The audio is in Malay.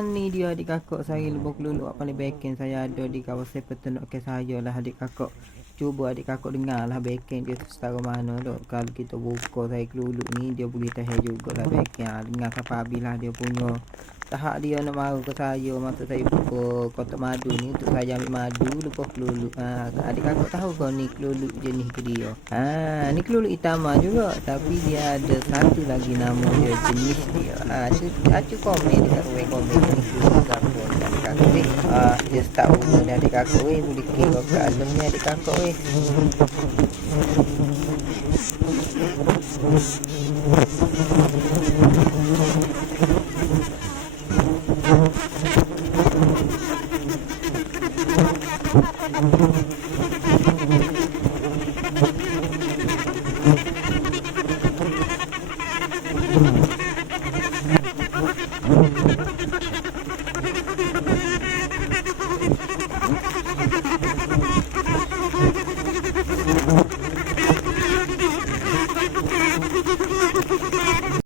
Ni dia adik kakak saya lubuk keluluk apa ni backing saya ada di kawasan peternak ke saya lah adik kakak. Cuba adik kakak dengar lah backing dia setara mana dok. Kalau kita buka saya keluluk ni dia boleh tahan jugalah backing. Dengar siapa habislah dia punya tahap dia nak mahu ke saya. Maksud saya buka kotak madu ni untuk saya ambil madu lupa keluluk. Adik kakak tahu kau ni keluluk jenis ke dia. Ni keluluk hitam juga tapi dia ada satu lagi nama dia jenis dia. Acu komen dekat komen ni keluluk apa adik kakak weh. Dia tahu mana adik kakak weh boleh kira ke alamnya adik kakak weh.